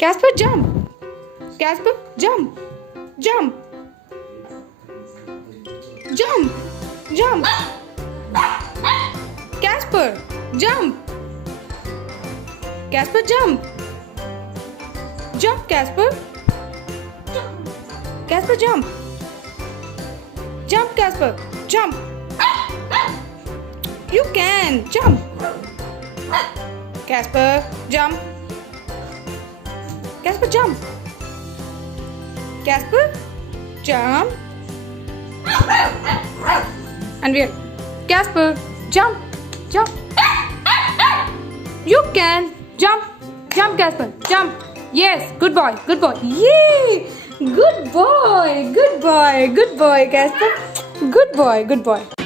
Casper, jump. Casper, jump. Jump. Jump. Jump. Casper, jump. Casper, jump. Jump, Casper. Casper, jump. Jump, Casper. Jump. You can. Jump. Casper, jump. Casper, jump. Casper, jump. And we are Casper, jump. Jump. You can. Jump. Jump, Casper. Jump. Yes. Good boy. Good boy. Yay. Good boy. Good boy. Good boy, Casper. Good boy. Good boy.